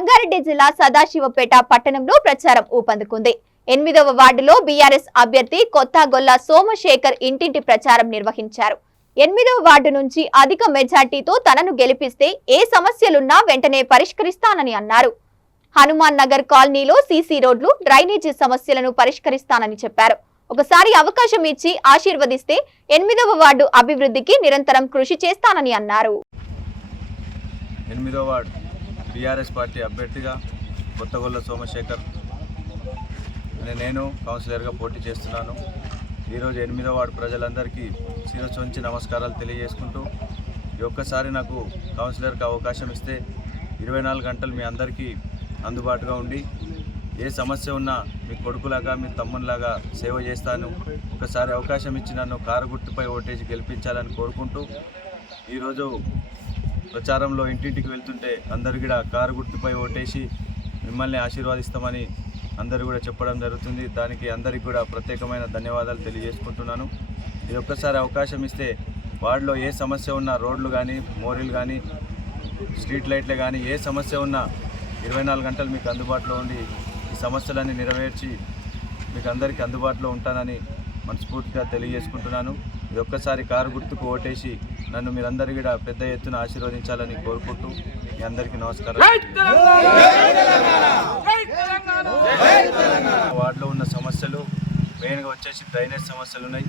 రంగారెడ్డి జిల్లా సదాశివపేట పట్టణంలో ప్రచారం ఊపందుకుంది. 8వ వార్డులో బీఆర్ఎస్ అభ్యర్థి కొత్తగొల్ల సోమశేఖర్ ఇంటింటి ప్రచారం నిర్వహించారు. 8వ వార్డు నుంచి అధిక మెజార్టీతో తనను గెలిపిస్తే ఏ సమస్యలున్నా వెంటనే పరిష్కరిస్తానని అన్నారు. హనుమాన్ నగర్ కాలనీలో సీసీ రోడ్లు, డ్రైనేజీ సమస్యలను పరిష్కరిస్తానని చెప్పారు. ఒకసారి అవకాశం ఇచ్చి ఆశీర్వదిస్తే 8వ వార్డు అభివృద్ధికి నిరంతరం కృషి చేస్తానని అన్నారు. 8వ వార్డు బీఆర్ఎస్ పార్టీ అభ్యర్థిగా కొత్తగొల్ల సోమశేఖర్ నేను కౌన్సిలర్గా పోటీ చేస్తున్నాను. ఈరోజు 8వ వార్డు ప్రజలందరికీ శిరస్సు వంచి నమస్కారాలు తెలియజేసుకుంటూ, ఈ ఒక్కసారి నాకు కౌన్సిలర్కి అవకాశం ఇస్తే 24 గంటలు మీ అందరికీ అందుబాటుగా ఉండి ఏ సమస్య ఉన్నా మీ కొడుకులాగా మీ తమ్మునిలాగా సేవ చేస్తాను. ఒకసారి అవకాశం ఇచ్చి నన్ను కారు గుర్తుపై ఓటేసి గెలిపించాలని కోరుకుంటూ, ఈరోజు ప్రచారంలో ఇంటింటికి వెళ్తుంటే అందరూ కూడా కారు గుర్తుపై ఓటేసి మిమ్మల్ని ఆశీర్వాదిస్తామని అందరూ కూడా చెప్పడం జరుగుతుంది. దానికి అందరికీ కూడా ప్రత్యేకమైన ధన్యవాదాలు తెలియజేసుకుంటున్నాను. ఇది ఒక్కసారి అవకాశం ఇస్తే వార్డులో ఏ సమస్య ఉన్నా, రోడ్లు కానీ, మోరీలు కానీ, స్ట్రీట్ లైట్లు కానీ, ఏ సమస్య ఉన్నా 24 గంటలు మీకు అందుబాటులో ఉండి ఈ సమస్యలన్నీ నెరవేర్చి మీకు అందరికీ అందుబాటులో ఉంటానని మనస్ఫూర్తిగా తెలియజేసుకుంటున్నాను. ఇది ఒక్కసారి కారు గుర్తుకు ఓటేసి నన్ను మీరందరూ కూడా పెద్ద ఎత్తున ఆశీర్వదించాలని కోరుకుంటూ మీ అందరికీ నమస్కారం. వార్డులో ఉన్న సమస్యలు మెయిన్గా వచ్చేసి డ్రైనేజ్ సమస్యలు ఉన్నాయి,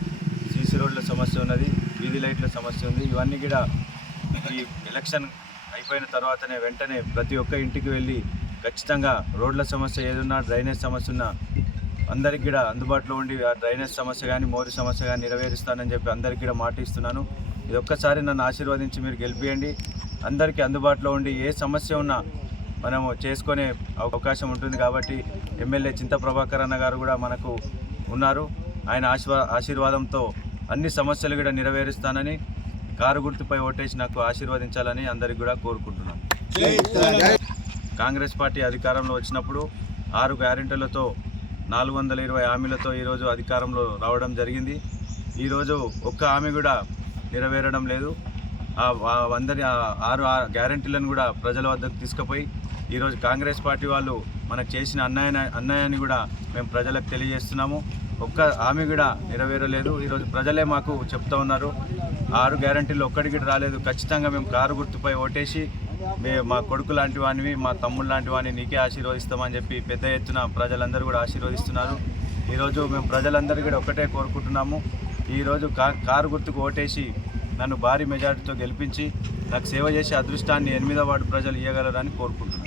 సీసీ రోడ్ల సమస్య ఉన్నది, వీధి లైట్ల సమస్య ఉంది. ఇవన్నీ కూడా ఈ ఎలక్షన్ అయిపోయిన తర్వాతనే వెంటనే ప్రతి ఒక్క ఇంటికి వెళ్ళి ఖచ్చితంగా రోడ్ల సమస్య ఏదున్నా, డ్రైనేజ్ సమస్య ఉన్నా అందరికి కూడా అందుబాటులో ఉండి ఆ డ్రైనేజ్ సమస్య కానీ, మోరీ సమస్య కానీ నెరవేరుస్తానని చెప్పి అందరికీ కూడా మాట ఇస్తున్నాను. ఇది ఒక్కసారి నన్ను ఆశీర్వదించి మీరు గెలిపియండి. అందరికీ అందుబాటులో ఉండి ఏ సమస్య ఉన్నా మనము చేసుకునే అవకాశం ఉంటుంది. కాబట్టి ఎమ్మెల్యే చింత ప్రభాకర్ అన్న గారు కూడా మనకు ఉన్నారు. ఆయన ఆశీర్వాదంతో అన్ని సమస్యలు కూడా నెరవేరుస్తానని, కారు గుర్తుపై ఓటేసి నాకు ఆశీర్వదించాలని అందరికి కూడా కోరుకుంటున్నాను. కాంగ్రెస్ పార్టీ అధికారంలో వచ్చినప్పుడు 6 గ్యారెంటీలతో 420 హామీలతో ఈరోజు అధికారంలో రావడం జరిగింది. ఈరోజు ఒక్క హామీ కూడా నెరవేరడం లేదు. అందరి 6 గ్యారెంటీలను కూడా ప్రజల వద్దకు తీసుకుపోయి ఈరోజు కాంగ్రెస్ పార్టీ వాళ్ళు మనకు చేసిన అన్యాయాన్ని కూడా మేము ప్రజలకు తెలియజేస్తున్నాము. ఒక్క హామీ కూడా నెరవేరలేదు. ఈరోజు ప్రజలే మాకు చెప్తా ఉన్నారు, 6 గ్యారెంటీలు ఒక్కడికి రాలేదు, ఖచ్చితంగా మేము కారు గుర్తుపై ఓటేసి మా కొడుకు లాంటి వాడిని, మా తమ్ముడు లాంటి వాడిని నీకే ఆశీర్వదిస్తామని చెప్పి పెద్ద ఎత్తున ప్రజలందరూ కూడా ఆశీర్వదిస్తున్నారు. ఈరోజు మేము ప్రజలందరూ కూడా ఒకటే కోరుకుంటున్నాము, ఈరోజు కారు గుర్తుకు ఓటేసి నన్ను భారీ మెజార్టీతో గెలిపించి నాకు సేవ చేసే అదృష్టాన్ని 8వ వార్డు ప్రజలు ఇవ్వగలరని కోరుకుంటున్నాను.